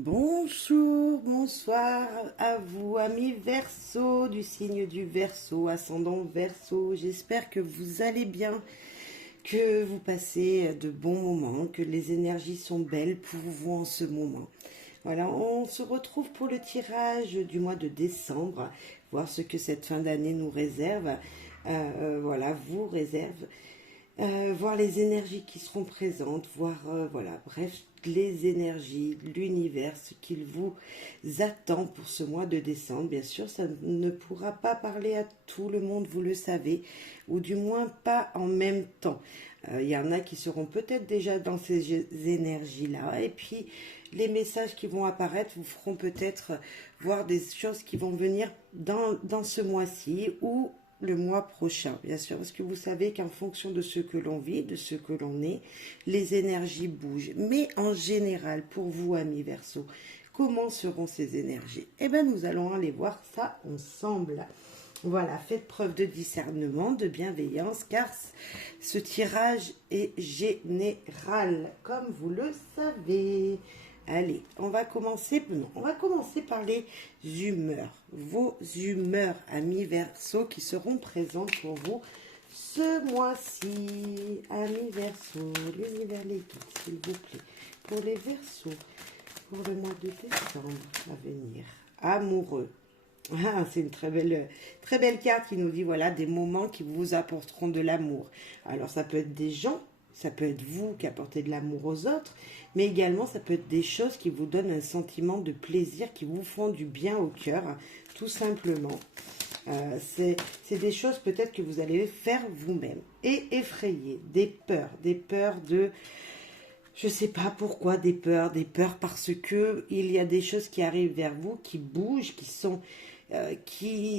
Bonjour, bonsoir à vous, amis Verseau, du signe du Verseau, ascendant Verseau. J'espère que vous allez bien, que vous passez de bons moments, que les énergies sont belles pour vous en ce moment. Voilà, on se retrouve pour le tirage du mois de décembre, voir ce que cette fin d'année nous réserve, voilà, vous réserve. Voir les énergies qui seront présentes, voir, voilà, bref, les énergies, l'univers, ce qu'il vous attend pour ce mois de décembre. Bien sûr, ça ne pourra pas parler à tout le monde, vous le savez, ou du moins pas en même temps. Il y en a qui seront peut-être déjà dans ces énergies-là, et puis les messages qui vont apparaître vous feront peut-être voir des choses qui vont venir dans ce mois-ci, ou le mois prochain, bien sûr, parce que vous savez qu'en fonction de ce que l'on vit, de ce que l'on est, les énergies bougent. Mais en général, pour vous, amis Verseau, comment seront ces énergies? Eh bien, nous allons aller voir ça ensemble. Voilà, faites preuve de discernement, de bienveillance, car ce tirage est général, comme vous le savez. Allez, on va commencer par les humeurs. Vos humeurs, amis Verseau, qui seront présentes pour vous ce mois-ci. Amis Verseau, l'univers les guide, s'il vous plaît. Pour les Verseaux, pour le mois de décembre à venir. Amoureux. Ah, c'est une très belle carte qui nous dit, voilà, des moments qui vous apporteront de l'amour. Alors, ça peut être des gens, ça peut être vous qui apportez de l'amour aux autres, mais également, ça peut être des choses qui vous donnent un sentiment de plaisir, qui vous font du bien au cœur, tout simplement. C'est des choses peut-être que vous allez faire vous-même. Et effrayer, des peurs de... Je ne sais pas pourquoi des peurs parce que il y a des choses qui arrivent vers vous, qui bougent,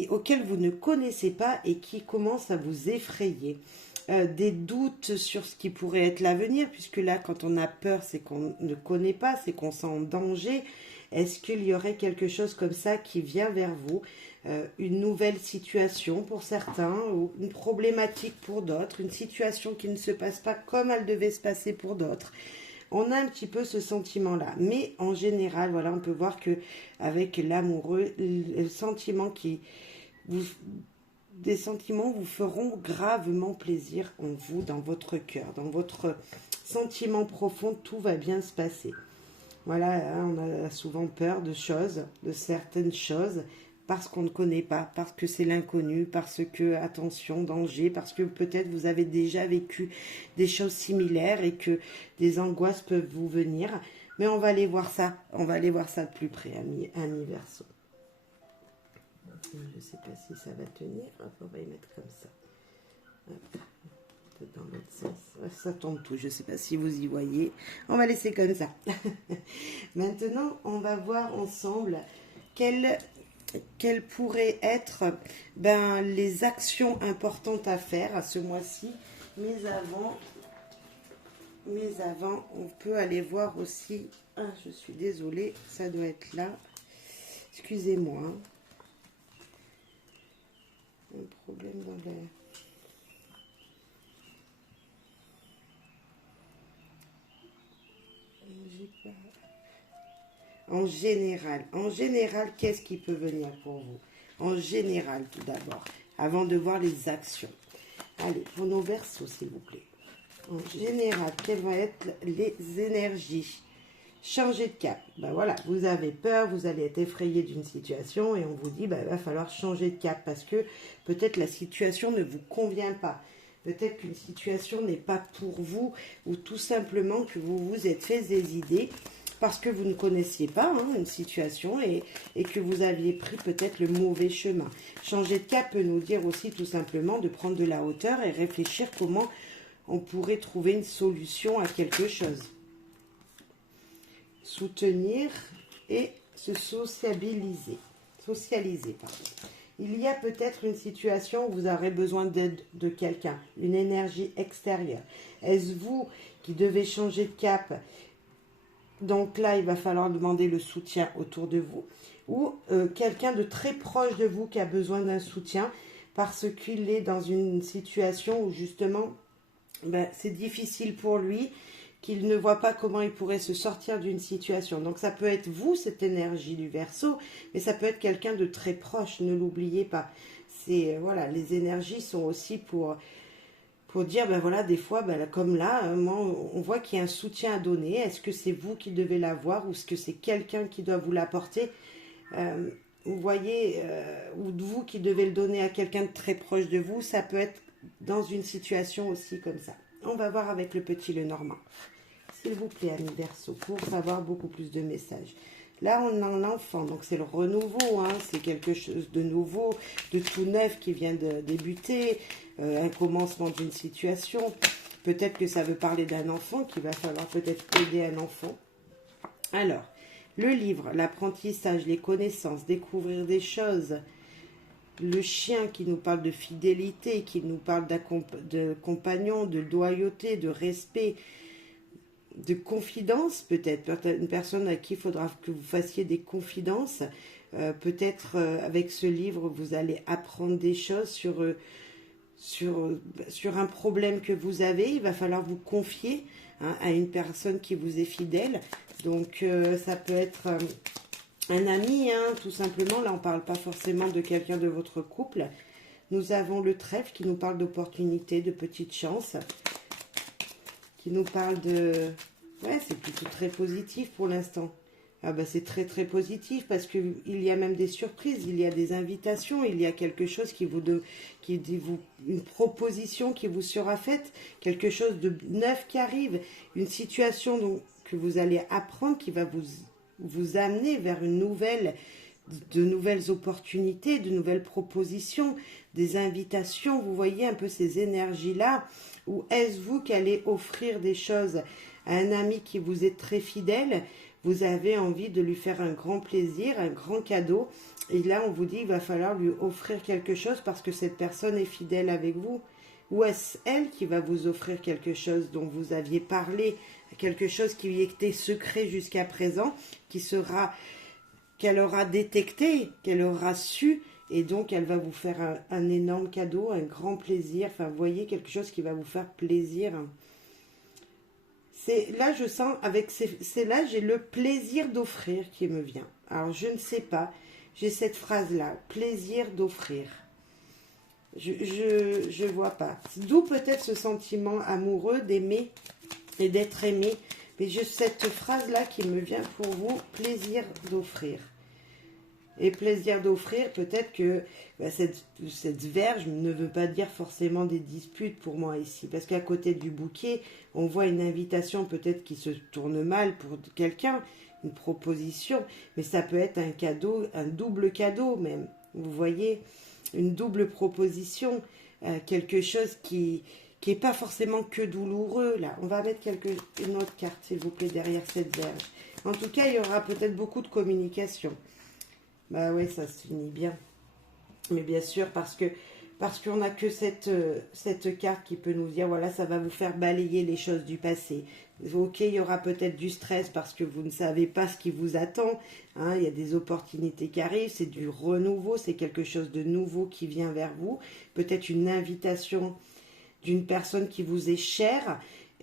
auxquelles vous ne connaissez pas et qui commencent à vous effrayer. Des doutes sur ce qui pourrait être l'avenir, puisque là, quand on a peur, c'est qu'on ne connaît pas, c'est qu'on sent en danger. Est-ce qu'il y aurait quelque chose comme ça qui vient vers vous, une nouvelle situation pour certains, ou une problématique pour d'autres, une situation qui ne se passe pas comme elle devait se passer pour d'autres? On a un petit peu ce sentiment-là. Mais en général, voilà, on peut voir que avec l'amoureux, des sentiments vous feront gravement plaisir en vous, dans votre cœur, dans votre sentiment profond, tout va bien se passer. Voilà, hein, on a souvent peur de choses, de certaines choses, parce qu'on ne connaît pas, parce que c'est l'inconnu, parce que, attention, danger, parce que peut-être vous avez déjà vécu des choses similaires et que des angoisses peuvent vous venir. Mais on va aller voir ça, de plus près, amis Verseau. Je ne sais pas si ça va tenir, hop, on va y mettre comme ça. Hop. Dans l'autre sens, ça tombe tout, je ne sais pas si vous y voyez, on va laisser comme ça. Maintenant, on va voir ensemble quelles pourraient être les actions importantes à faire à ce mois-ci. Mais avant, on peut aller voir aussi, je suis désolée, ça doit être là, excusez-moi, un problème dans la... En général, qu'est-ce qui peut venir pour vous? En général, tout d'abord, avant de voir les actions. Allez, pour nos Verseaux, s'il vous plaît. En général, quelles vont être les énergies? Changer de cap. Ben voilà, vous avez peur, vous allez être effrayé d'une situation et on vous dit, il va falloir changer de cap parce que peut-être la situation ne vous convient pas. Peut-être qu'une situation n'est pas pour vous ou tout simplement que vous vous êtes fait des idées parce que vous ne connaissiez pas une situation et que vous aviez pris peut-être le mauvais chemin. Changer de cap peut nous dire aussi tout simplement de prendre de la hauteur et réfléchir comment on pourrait trouver une solution à quelque chose. Soutenir et se socialiser. Il y a peut-être une situation où vous aurez besoin d'aide de quelqu'un, une énergie extérieure. Est-ce vous qui devez changer de cap? Donc là, il va falloir demander le soutien autour de vous. Ou quelqu'un de très proche de vous qui a besoin d'un soutien parce qu'il est dans une situation où justement, c'est difficile pour lui, qu'il ne voit pas comment il pourrait se sortir d'une situation. Donc ça peut être vous, cette énergie du Verseau, mais ça peut être quelqu'un de très proche, ne l'oubliez pas. C'est voilà, les énergies sont aussi pour dire, ben voilà, des fois, ben, comme là, moi, on voit qu'il y a un soutien à donner. Est-ce que c'est vous qui devez l'avoir ou est-ce que c'est quelqu'un qui doit vous l'apporter? Vous voyez, ou vous qui devez le donner à quelqu'un de très proche de vous, ça peut être dans une situation aussi comme ça. On va voir avec le petit Lenormand. S'il vous plaît, ami Verseau, pour savoir beaucoup plus de messages. Là, on a l'enfant, donc c'est le renouveau, hein, c'est quelque chose de nouveau, de tout neuf qui vient de débuter, un commencement d'une situation. Peut-être que ça veut parler d'un enfant, qu'il va falloir peut-être aider un enfant. Alors, le livre, l'apprentissage, les connaissances, découvrir des choses. Le chien qui nous parle de fidélité, qui nous parle de compagnon, de loyauté, de respect, de confidence peut-être, une personne à qui il faudra que vous fassiez des confidences. Peut-être avec ce livre, vous allez apprendre des choses sur un problème que vous avez. Il va falloir vous confier à une personne qui vous est fidèle. Donc ça peut être un ami, hein, tout simplement. Là, on ne parle pas forcément de quelqu'un de votre couple. Nous avons le trèfle qui nous parle d'opportunités, de petites chances, qui nous parle de... Ouais, c'est plutôt très positif pour l'instant. Ah bah c'est très très positif parce qu'il y a même des surprises, il y a des invitations, il y a quelque chose une proposition qui vous sera faite, quelque chose de neuf qui arrive, une situation que vous allez apprendre qui va vous amener vers de nouvelles opportunités, de nouvelles propositions, des invitations. Vous voyez un peu ces énergies-là, ou est-ce vous qui allez offrir des choses à un ami qui vous est très fidèle? Vous avez envie de lui faire un grand plaisir, un grand cadeau. Et là, on vous dit qu'il va falloir lui offrir quelque chose parce que cette personne est fidèle avec vous. Ou est-ce elle qui va vous offrir quelque chose dont vous aviez parlé, quelque chose qui était secret jusqu'à présent, qu'elle aura détecté, qu'elle aura su, et donc elle va vous faire un énorme cadeau, un grand plaisir. Enfin, vous voyez, quelque chose qui va vous faire plaisir. Là, je sens, c'est là, j'ai le plaisir d'offrir qui me vient. Alors, je ne sais pas, j'ai cette phrase-là, plaisir d'offrir. Je vois pas. D'où peut-être ce sentiment amoureux d'aimer et d'être aimé. Mais j'ai cette phrase-là qui me vient pour vous, plaisir d'offrir. Et plaisir d'offrir, peut-être que cette verge ne veut pas dire forcément des disputes pour moi ici. Parce qu'à côté du bouquet, on voit une invitation peut-être qui se tourne mal pour quelqu'un, une proposition. Mais ça peut être un cadeau, un double cadeau même. Vous voyez, une double proposition, quelque chose qui n'est pas forcément que douloureux. Là, on va mettre une autre carte, s'il vous plaît, derrière cette verge. En tout cas, il y aura peut-être beaucoup de communication. Bah oui, ça se finit bien. Mais bien sûr, parce qu'on n'a que cette carte qui peut nous dire, voilà, ça va vous faire balayer les choses du passé. Ok, il y aura peut-être du stress parce que vous ne savez pas ce qui vous attend. Hein, il y a des opportunités qui arrivent, c'est du renouveau, c'est quelque chose de nouveau qui vient vers vous. Peut-être une invitation d'une personne qui vous est chère.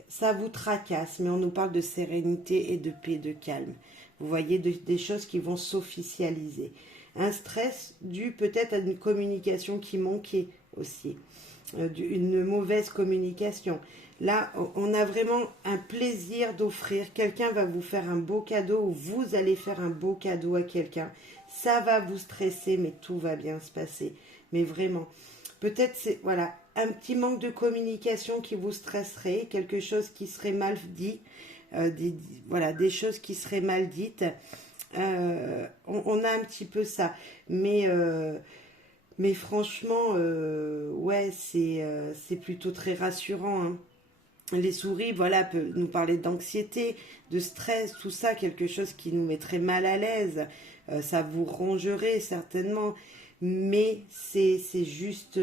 Ça vous tracasse, mais on nous parle de sérénité et de paix, de calme. Vous voyez des choses qui vont s'officialiser. Un stress dû peut-être à une communication qui manquait aussi. Une mauvaise communication. Là, on a vraiment un plaisir d'offrir. Quelqu'un va vous faire un beau cadeau ou vous allez faire un beau cadeau à quelqu'un. Ça va vous stresser, mais tout va bien se passer. Mais vraiment, peut-être c'est voilà, un petit manque de communication qui vous stresserait, quelque chose qui serait mal dit. Des choses qui seraient mal dites. On a un petit peu ça. Mais franchement, ouais, c'est plutôt très rassurant. Hein. Les souris, voilà, peuvent nous parler d'anxiété, de stress, tout ça, quelque chose qui nous mettrait mal à l'aise. Ça vous rongerait certainement. Mais c'est juste...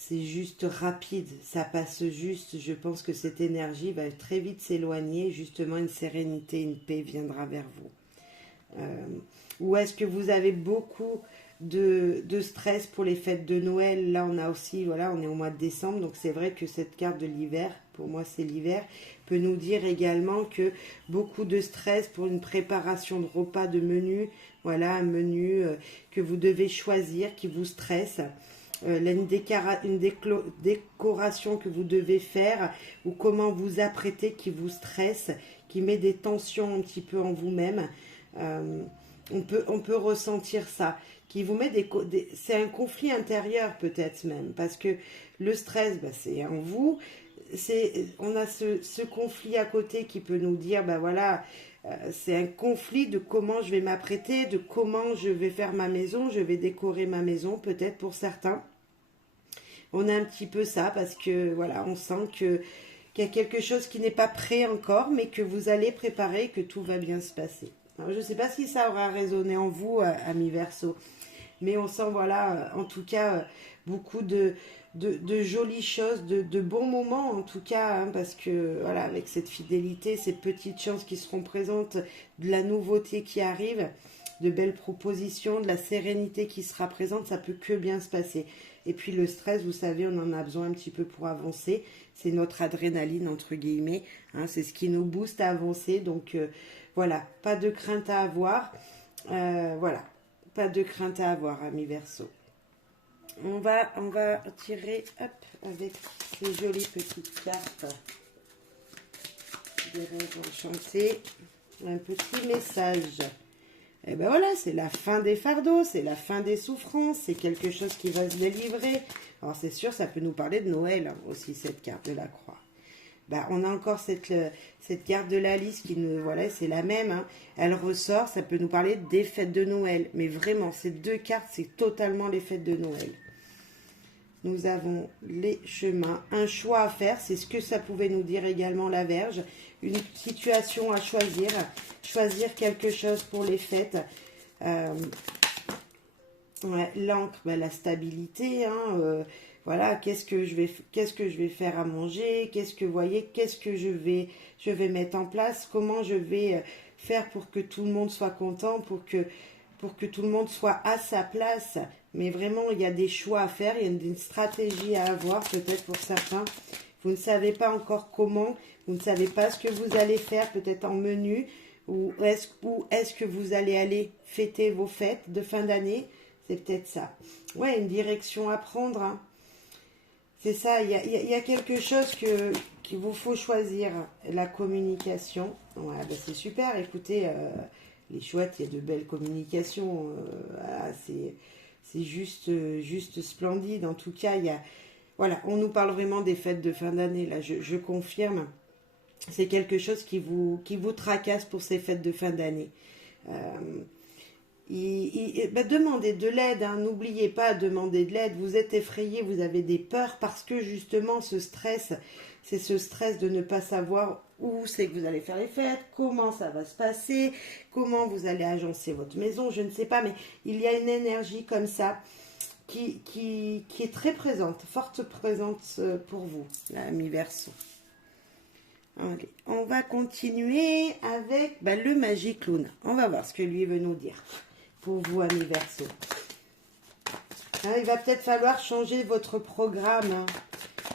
C'est juste rapide, ça passe juste. Je pense que cette énergie va très vite s'éloigner. Justement, une sérénité, une paix viendra vers vous. Ou est-ce que vous avez beaucoup de stress pour les fêtes de Noël? Là, on a aussi, voilà, on est au mois de décembre, donc c'est vrai que cette carte de l'hiver, pour moi c'est l'hiver, peut nous dire également que beaucoup de stress pour une préparation de repas, de menu, voilà, un menu que vous devez choisir, qui vous stresse. Une décoration que vous devez faire ou comment vous apprêter qui vous stresse, qui met des tensions un petit peu en vous-même. On peut ressentir ça, qui vous met c'est un conflit intérieur peut-être même, parce que le stress, bah, c'est en vous. On a ce conflit à côté qui peut nous dire, ben voilà, c'est un conflit de comment je vais m'apprêter, de comment je vais faire ma maison, je vais décorer ma maison, peut-être pour certains. On a un petit peu ça parce que voilà, on sent qu'il y a quelque chose qui n'est pas prêt encore, mais que vous allez préparer, que tout va bien se passer. Alors, je ne sais pas si ça aura résonné en vous, amis Verseau, mais on sent, voilà, en tout cas, beaucoup de jolies choses, de bons moments en tout cas, hein, parce que voilà, avec cette fidélité, ces petites chances qui seront présentes, de la nouveauté qui arrive, de belles propositions, de la sérénité qui sera présente, ça peut que bien se passer. Et puis le stress, vous savez, on en a besoin un petit peu pour avancer. C'est notre adrénaline, entre guillemets. Hein, c'est ce qui nous booste à avancer. Donc voilà, pas de crainte à avoir. Voilà, pas de crainte à avoir, amis Verseau. On va tirer, hop, avec ces jolies petites cartes des rêves enchantés, un petit message. Et ben voilà, c'est la fin des fardeaux, c'est la fin des souffrances, c'est quelque chose qui va se délivrer. Alors c'est sûr, ça peut nous parler de Noël, hein, aussi, cette carte de la croix. Ben, on a encore cette carte de la liste qui nous, voilà, c'est la même, hein. Elle ressort, ça peut nous parler des fêtes de Noël. Mais vraiment, ces deux cartes, c'est totalement les fêtes de Noël. Nous avons les chemins, un choix à faire, c'est ce que ça pouvait nous dire également la Vierge. Une situation à choisir quelque chose pour les fêtes. Ouais, l'encre, ben, la stabilité, hein, voilà, qu'est-ce que je vais faire à manger, qu'est-ce que je vais mettre en place, comment je vais faire pour que tout le monde soit content, pour que tout le monde soit à sa place. Mais vraiment, il y a des choix à faire, il y a une stratégie à avoir, peut-être pour certains. Vous ne savez pas encore comment, vous ne savez pas ce que vous allez faire, peut-être en menu, ou est-ce que vous allez aller fêter vos fêtes de fin d'année. C'est peut-être ça. Ouais, une direction à prendre, hein. C'est ça, il y a quelque chose qu'il vous faut choisir. La communication. Ouais, ben c'est super, écoutez, les chouettes, il y a de belles communications. Voilà, c'est juste splendide. En tout cas, voilà, on nous parle vraiment des fêtes de fin d'année. Là, je confirme. C'est quelque chose qui vous tracasse pour ces fêtes de fin d'année. Demandez de l'aide, hein. N'oubliez pas de demander de l'aide. Vous êtes effrayé, vous avez des peurs parce que justement ce stress, c'est ce stress de ne pas savoir où c'est que vous allez faire les fêtes, comment ça va se passer, comment vous allez agencer votre maison, je ne sais pas, mais il y a une énergie comme ça qui est très présente, forte présente pour vous, l'ami Verseau. Allez, on va continuer avec le Magic Luna. On va voir ce que lui veut nous dire. Pour vous, amis Verseau. Hein, il va peut-être falloir changer votre programme. Hein.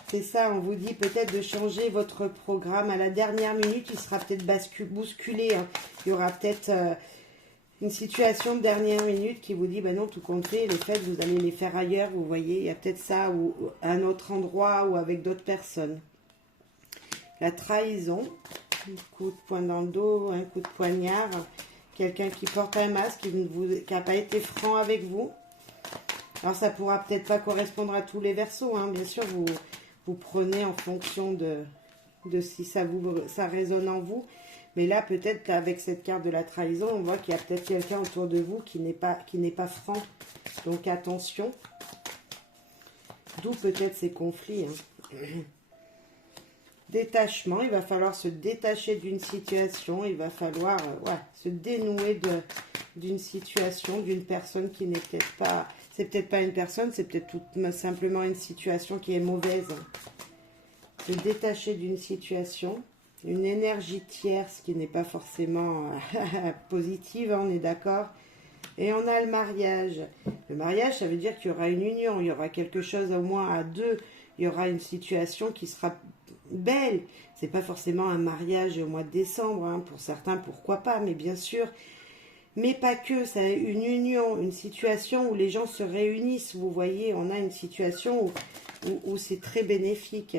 C'est ça, on vous dit peut-être de changer votre programme. À la dernière minute, il sera peut-être bousculé. Hein. Il y aura peut-être une situation de dernière minute qui vous dit, non, tout compte fait, les fêtes, vous allez les faire ailleurs. Vous voyez, il y a peut-être ça, ou à un autre endroit, ou avec d'autres personnes. La trahison, un coup de poing dans le dos, un coup de poignard, quelqu'un qui porte un masque, qui n'a pas été franc avec vous. Alors ça pourra peut-être pas correspondre à tous les Verseaux, hein. Bien sûr, vous prenez en fonction de si ça résonne en vous. Mais là, peut-être qu'avec cette carte de la trahison, on voit qu'il y a peut-être quelqu'un autour de vous qui n'est pas franc. Donc attention. D'où peut-être ces conflits, hein. Détachement, il va falloir se détacher d'une situation, il va falloir se dénouer d'une situation, d'une personne qui n'est peut-être pas... C'est peut-être pas une personne, c'est peut-être tout simplement une situation qui est mauvaise. Se détacher d'une situation. une énergie tierce qui n'est pas forcément positive, hein, on est d'accord. Et on a le mariage. Le mariage, ça veut dire qu'il y aura une union, il y aura quelque chose au moins à deux, il y aura une situation qui sera belle. C'est pas forcément un mariage au mois de décembre, hein. Pour certains, pourquoi pas, mais bien sûr. Mais pas que, c'est une union, une situation où les gens se réunissent. Vous voyez, on a une situation où c'est très bénéfique.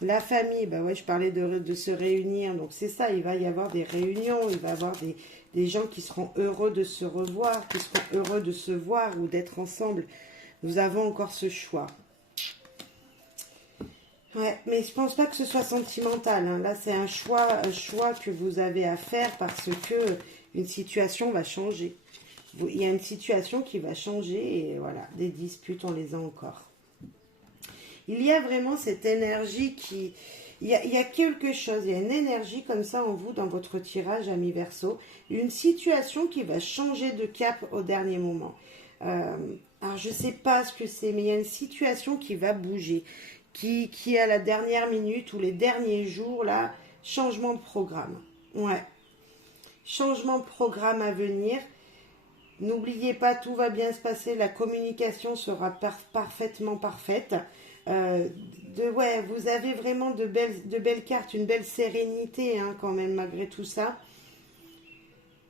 La famille, bah ouais, je parlais de se réunir, donc c'est ça, il va y avoir des réunions, il va y avoir des gens qui seront heureux de se revoir, qui seront heureux de se voir ou d'être ensemble. Nous avons encore ce choix. Ouais, mais je pense pas que ce soit sentimental, hein. Là, c'est un choix que vous avez à faire parce que une situation va changer. Il y a une situation qui va changer et voilà, des disputes, on les a encore. Il y a vraiment cette énergie qui... Il y a quelque chose, il y a une énergie comme ça en vous dans votre tirage, ami Verseau. Une situation qui va changer de cap au dernier moment. Alors, je ne sais pas ce que c'est, mais il y a une situation qui va bouger. Qui à la dernière minute ou les derniers jours, là, changement de programme. Ouais. Changement de programme à venir. N'oubliez pas, tout va bien se passer, la communication sera parfaitement parfaite. Ouais, vous avez vraiment de belles cartes, une belle sérénité hein, quand même malgré tout ça.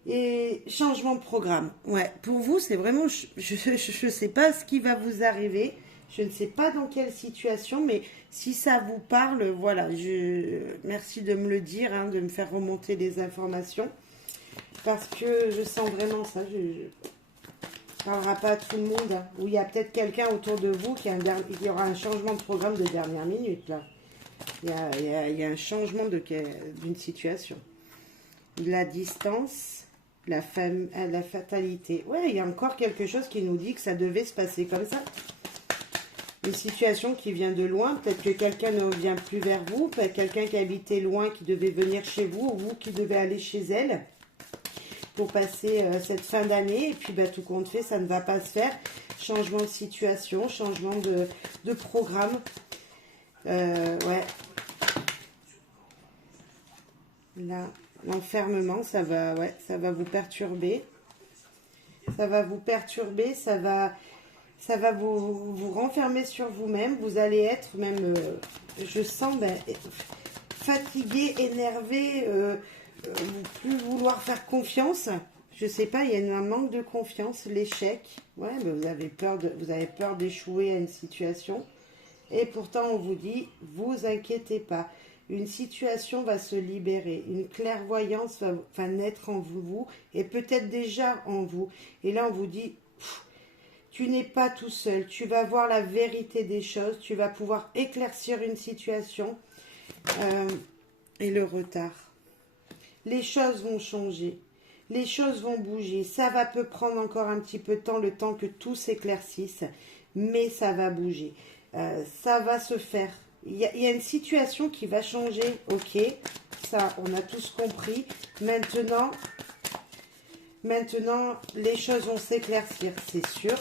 Et changement de programme. Ouais, pour vous, c'est vraiment, je sais pas ce qui va vous arriver. Je ne sais pas dans quelle situation, mais si ça vous parle, voilà, merci de me le dire, hein, de me faire remonter les informations. Parce que je sens vraiment ça. Je parlera pas à tout le monde. Hein. Ou il y a peut-être quelqu'un autour de vous qui aura un changement de programme de dernière minute. Là. Il y a un changement d'une situation. La distance, la fatalité. Ouais, il y a encore quelque chose qui nous dit que ça devait se passer comme ça. Une situation qui vient de loin. Peut-être que quelqu'un ne vient plus vers vous. Peut-être quelqu'un qui habitait loin qui devait venir chez vous. Ou vous qui devez aller chez elle. Pour passer cette fin d'année. Et puis, bah, tout compte fait, ça ne va pas se faire. Changement de situation, changement de programme. Ouais. Là, l'enfermement, ça va vous perturber. Ça va vous perturber, ça va vous renfermer sur vous-même. Vous allez être même, je sens, fatigué, énervé, plus vouloir faire confiance. Je sais pas, il y a un manque de confiance, l'échec. Ouais, mais vous avez peur d'échouer à une situation. Et pourtant, on vous dit, vous inquiétez pas. Une situation va se libérer. Une clairvoyance va naître en vous et peut-être déjà en vous. Et là, on vous dit, tu n'es pas tout seul. Tu vas voir la vérité des choses. Tu vas pouvoir éclaircir une situation. Et le retard. Les choses vont changer. Les choses vont bouger. Ça peut prendre encore un petit peu de temps, le temps que tout s'éclaircisse. Mais ça va bouger. Ça va se faire. Il y a une situation qui va changer. Ok, ça, on a tous compris. Maintenant, les choses vont s'éclaircir, c'est sûr.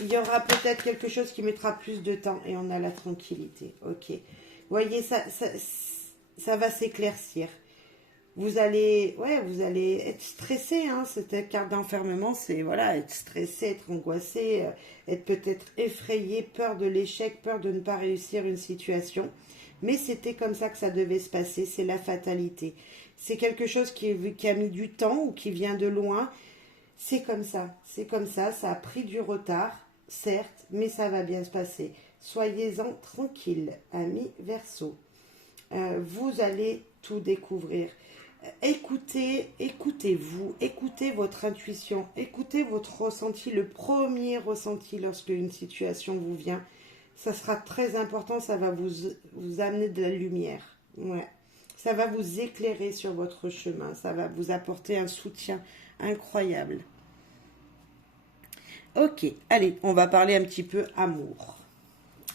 Il y aura peut-être quelque chose qui mettra plus de temps et on a la tranquillité. Ok. Vous voyez, ça va s'éclaircir. Vous allez être stressé, hein, cette carte d'enfermement, c'est voilà, être stressé, être angoissé, être peut-être effrayé, peur de l'échec, peur de ne pas réussir une situation. Mais c'était comme ça que ça devait se passer, c'est la fatalité. C'est quelque chose qui a mis du temps ou qui vient de loin. C'est comme ça, ça a pris du retard, certes, mais ça va bien se passer. Soyez-en tranquille, amis Verseau. Vous allez tout découvrir. Écoutez-vous, écoutez votre intuition, écoutez votre ressenti, le premier ressenti lorsque une situation vous vient. Ça sera très important, ça va vous amener de la lumière. Ouais. Ça va vous éclairer sur votre chemin, ça va vous apporter un soutien incroyable. Ok, allez, on va parler un petit peu amour.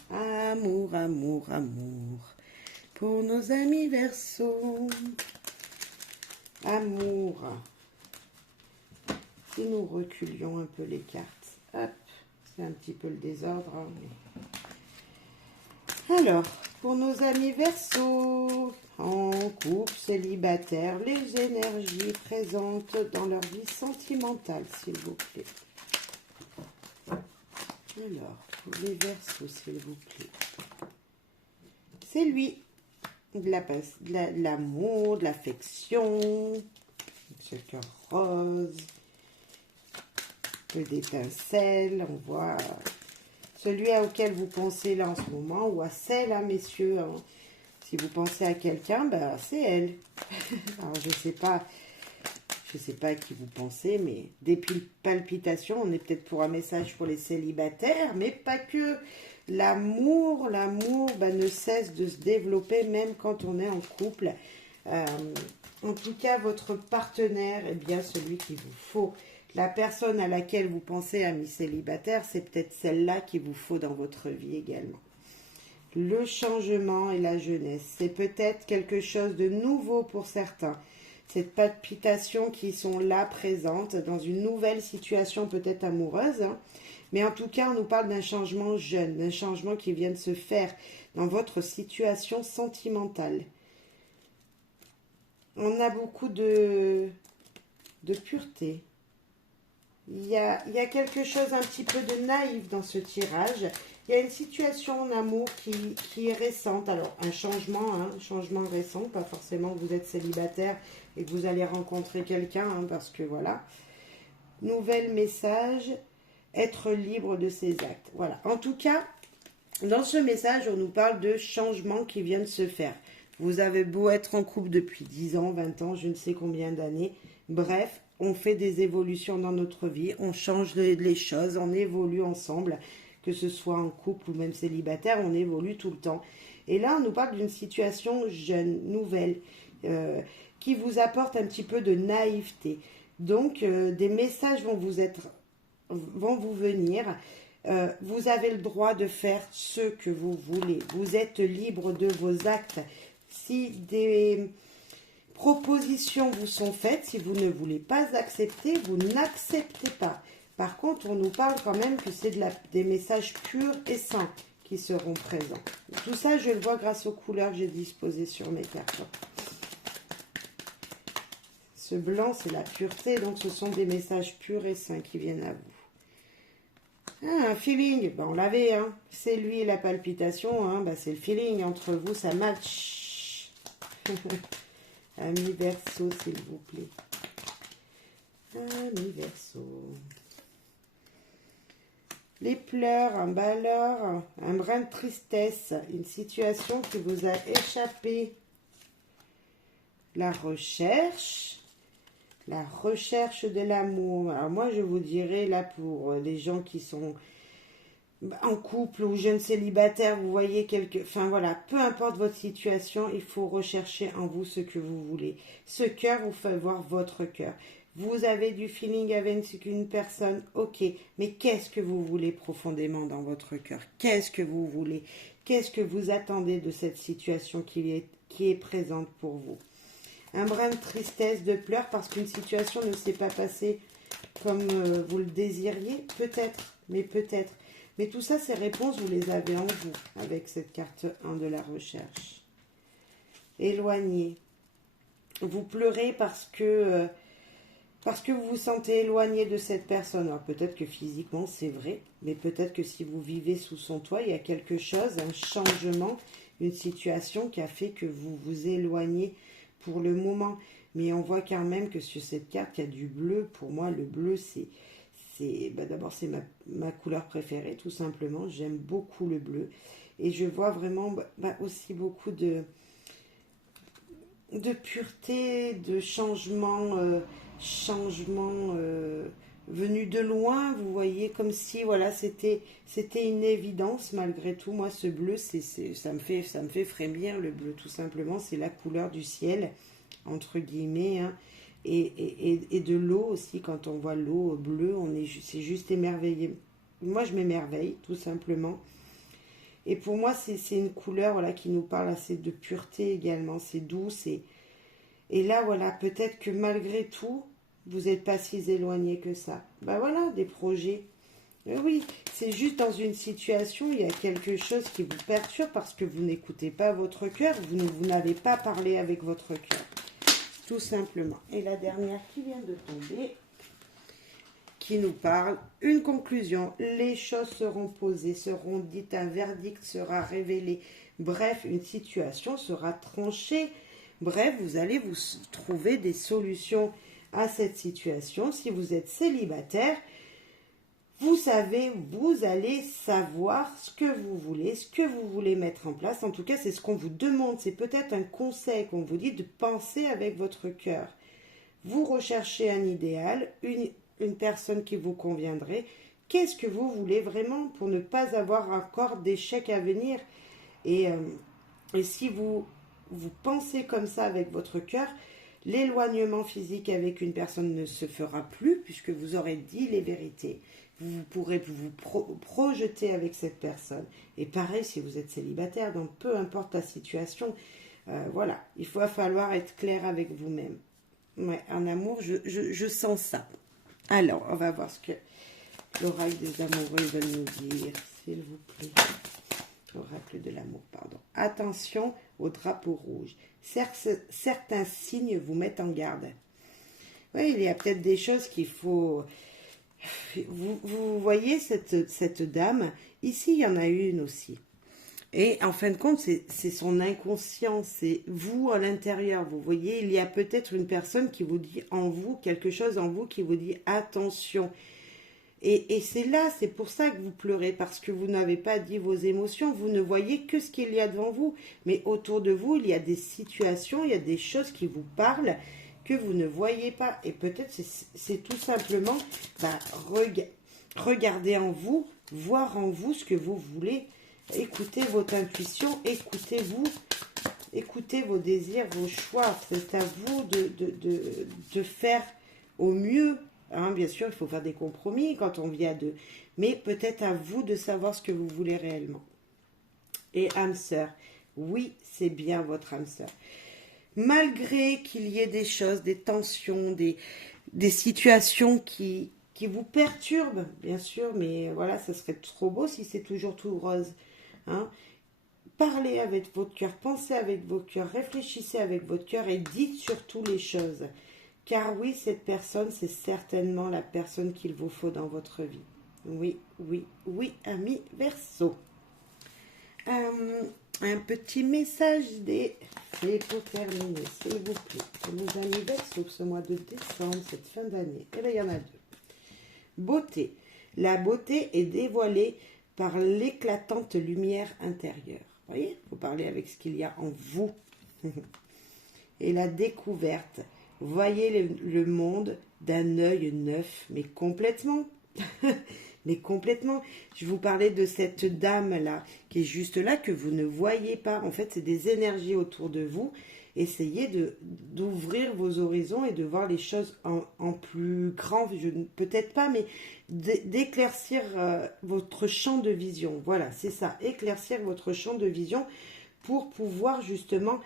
Amour, amour, amour. Pour nos amis Verseau. Amour. Si nous reculions un peu les cartes. Hop, c'est un petit peu le désordre. Hein, mais... Alors, Pour nos amis Verseaux, en couple, célibataire, les énergies présentes dans leur vie sentimentale, s'il vous plaît. Alors, pour les Verseaux, s'il vous plaît. C'est lui. De l'amour, de l'affection, ce cœur rose, peu d'étincelles, on voit celui auquel vous pensez là en ce moment, ou à celle, hein, messieurs, hein. Si vous pensez à quelqu'un, ben, c'est elle. Alors, je sais pas à qui vous pensez, mais des palpitations, on est peut-être pour un message pour les célibataires, mais pas que. L'amour, ben, ne cesse de se développer même quand on est en couple. En tout cas, votre partenaire est bien celui qu'il vous faut. La personne à laquelle vous pensez, amis célibataires, c'est peut-être celle-là qu'il vous faut dans votre vie également. Le changement et la jeunesse, c'est peut-être quelque chose de nouveau pour certains. Cette palpitation qui sont là présentes dans une nouvelle situation peut-être amoureuse, hein. Mais en tout cas, on nous parle d'un changement jeune, d'un changement qui vient de se faire dans votre situation sentimentale. On a beaucoup de pureté. Il y a quelque chose un petit peu de naïf dans ce tirage. Il y a une situation en amour qui est récente. Alors, un changement récent, pas forcément que vous êtes célibataire et que vous allez rencontrer quelqu'un, hein, parce que voilà. Nouvel message, être libre de ses actes. Voilà. En tout cas, dans ce message, on nous parle de changements qui viennent se faire. Vous avez beau être en couple depuis 10 ans, 20 ans, je ne sais combien d'années. Bref, on fait des évolutions dans notre vie, on change les choses, on évolue ensemble, que ce soit en couple ou même célibataire, on évolue tout le temps. Et là, on nous parle d'une situation jeune, nouvelle, qui vous apporte un petit peu de naïveté. Donc, des messages vont vous venir. Vous avez le droit de faire ce que vous voulez. Vous êtes libre de vos actes. Si des propositions vous sont faites, si vous ne voulez pas accepter, vous n'acceptez pas. Par contre, on nous parle quand même que c'est des messages purs et sains qui seront présents. Tout ça, je le vois grâce aux couleurs que j'ai disposées sur mes cartes. Ce blanc, c'est la pureté, donc ce sont des messages purs et sains qui viennent à vous. Ah, un feeling, ben, on l'avait, hein. C'est lui la palpitation, hein. Ben, c'est le feeling entre vous, ça match. Amis Verseaux, s'il vous plaît. Amis Verseaux. Les pleurs, un balheur, un brin de tristesse, une situation qui vous a échappé. La recherche de l'amour. Alors moi, je vous dirais, là, pour les gens qui sont en couple ou jeunes célibataires, vous voyez enfin voilà, peu importe votre situation, il faut rechercher en vous ce que vous voulez. Ce cœur vous fait voir votre cœur. Vous avez du feeling avec une personne, ok, mais qu'est-ce que vous voulez profondément dans votre cœur? Qu'est-ce que vous voulez? Qu'est-ce que vous attendez de cette situation qui est présente pour vous? Un brin de tristesse, de pleurs, parce qu'une situation ne s'est pas passée comme vous le désiriez, peut-être, mais peut-être. Mais tout ça, ces réponses, vous les avez en vous, avec cette carte 1 de la recherche. Éloigné. Vous pleurez parce que vous vous sentez éloigné de cette personne. Alors peut-être que physiquement, c'est vrai, mais peut-être que si vous vivez sous son toit, il y a quelque chose, un changement, une situation qui a fait que vous vous éloignez pour le moment. Mais on voit quand même que sur cette carte, il y a du bleu. Pour moi, le bleu, d'abord, c'est ma couleur préférée, tout simplement. J'aime beaucoup le bleu. Et je vois vraiment aussi beaucoup de pureté, de changement venu de loin. Vous voyez, comme si voilà, c'était une évidence malgré tout. Moi, ce bleu, ça me fait frémir, le bleu, tout simplement. C'est la couleur du ciel, entre guillemets, hein. Et de l'eau aussi. Quand on voit l'eau bleue, c'est juste émerveillé. Moi, je m'émerveille, tout simplement. Et pour moi, c'est une couleur, voilà, qui nous parle assez de pureté également. C'est doux. Et là, voilà, peut-être que malgré tout, vous n'êtes pas si éloigné que ça. Ben voilà, des projets. Oui, c'est juste dans une situation, il y a quelque chose qui vous perturbe parce que vous n'écoutez pas votre cœur, vous n'avez pas parlé avec votre cœur, tout simplement. Et la dernière qui vient de tomber, qui nous parle, une conclusion, les choses seront posées, seront dites, un verdict sera révélé, bref, une situation sera tranchée, bref, vous allez vous trouver des solutions à cette situation. Si vous êtes célibataire, vous savez, vous allez savoir ce que vous voulez mettre en place. En tout cas, c'est ce qu'on vous demande. C'est peut-être un conseil qu'on vous dit de penser avec votre cœur. Vous recherchez un idéal, une personne qui vous conviendrait. Qu'est-ce que vous voulez vraiment pour ne pas avoir encore d'échecs à venir? Et si vous pensez comme ça avec votre cœur, l'éloignement physique avec une personne ne se fera plus puisque vous aurez dit les vérités. Vous pourrez vous projeter avec cette personne. Et pareil si vous êtes célibataire, donc peu importe la situation, voilà, il va falloir être clair avec vous-même. Ouais, en amour, je sens ça. Alors, on va voir ce que l'oracle des amoureux veulent nous dire, s'il vous plaît. Oracle de l'amour, pardon. Attention au drapeau rouge. Certains signes vous mettent en garde. Oui, il y a peut-être des choses qu'il faut... Vous voyez cette dame, ici il y en a une aussi. Et en fin de compte, c'est son inconscient, c'est vous à l'intérieur. Vous voyez, il y a peut-être une personne qui vous dit en vous, quelque chose en vous qui vous dit attention. Et c'est là, c'est pour ça que vous pleurez, parce que vous n'avez pas dit vos émotions, vous ne voyez que ce qu'il y a devant vous. Mais autour de vous, il y a des situations, il y a des choses qui vous parlent que vous ne voyez pas. Et peut-être c'est tout simplement regarder en vous, voir en vous ce que vous voulez. Écoutez votre intuition, écoutez-vous, écoutez vos désirs, vos choix. C'est à vous de faire au mieux. Hein, bien sûr, il faut faire des compromis quand on vit à deux. Mais peut-être à vous de savoir ce que vous voulez réellement. Et âme sœur, oui, c'est bien votre âme sœur. Malgré qu'il y ait des choses, des tensions, des situations qui vous perturbent, bien sûr, mais voilà, ça serait trop beau si c'est toujours tout rose. Hein. Parlez avec votre cœur, pensez avec votre cœur, réfléchissez avec votre cœur et dites surtout les choses. Car oui, cette personne, c'est certainement la personne qu'il vous faut dans votre vie. Oui, oui, oui, ami Verseau. Un petit message c'est pour terminer, s'il vous plaît. Pour nos amis Verseau, ce mois de décembre, cette fin d'année. Et là, il y en a deux. Beauté. La beauté est dévoilée par l'éclatante lumière intérieure. Vous voyez, il faut parler avec ce qu'il y a en vous. Et la découverte. Voyez le monde d'un œil neuf, mais complètement. Mais complètement. Je vous parlais de cette dame-là, qui est juste là, que vous ne voyez pas. En fait, c'est des énergies autour de vous. Essayez d'ouvrir vos horizons et de voir les choses en plus grand. Peut-être pas, mais d'éclaircir votre champ de vision. Voilà, c'est ça. Éclaircir votre champ de vision pour pouvoir justement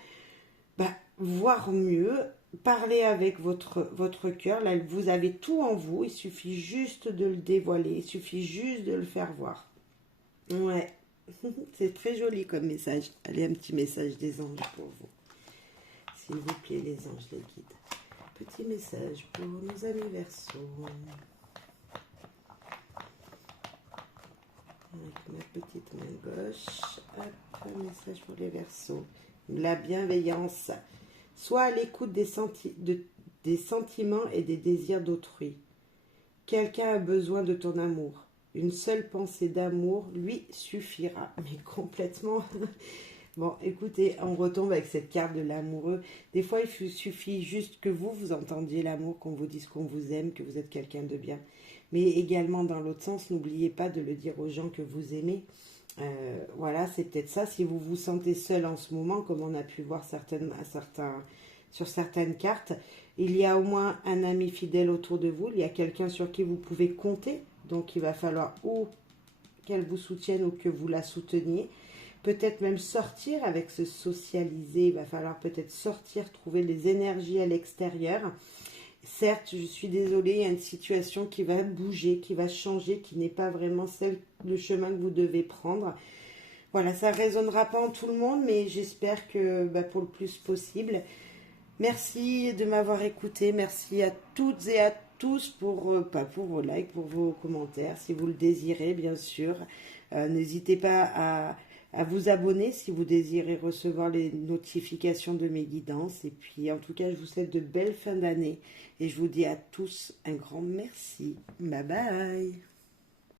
voir mieux, parler avec votre cœur. Là, vous avez tout en vous. Il suffit juste de le dévoiler. Il suffit juste de le faire voir. Ouais. C'est très joli comme message. Allez, un petit message des anges pour vous. S'il vous plaît, les anges, les guides. Petit message pour nos amis Verseau. Avec ma petite main gauche. Hop, un message pour les Verseaux. La bienveillance. Sois à l'écoute des sentiments et des désirs d'autrui. Quelqu'un a besoin de ton amour. Une seule pensée d'amour lui suffira. Mais complètement. Bon, écoutez, on retombe avec cette carte de l'amoureux. Des fois, il suffit juste que vous entendiez l'amour, qu'on vous dise qu'on vous aime, que vous êtes quelqu'un de bien. Mais également, dans l'autre sens, n'oubliez pas de le dire aux gens que vous aimez. Voilà, c'est peut-être ça. Si vous vous sentez seul en ce moment, comme on a pu voir sur certaines cartes, il y a au moins un ami fidèle autour de vous. Il y a quelqu'un sur qui vous pouvez compter. Donc, il va falloir ou qu'elle vous soutienne ou que vous la souteniez. Peut-être même sortir avec se socialiser. Il va falloir peut-être sortir, trouver les énergies à l'extérieur. Certes, je suis désolée, il y a une situation qui va bouger, qui va changer, qui n'est pas vraiment le chemin que vous devez prendre. Voilà, ça ne résonnera pas en tout le monde, mais j'espère que pour le plus possible. Merci de m'avoir écouté. Merci à toutes et à tous pour vos likes, pour vos commentaires, si vous le désirez, bien sûr. N'hésitez pas à vous abonner si vous désirez recevoir les notifications de mes guidances. Et puis, en tout cas, je vous souhaite de belles fins d'année. Et je vous dis à tous un grand merci. Bye bye.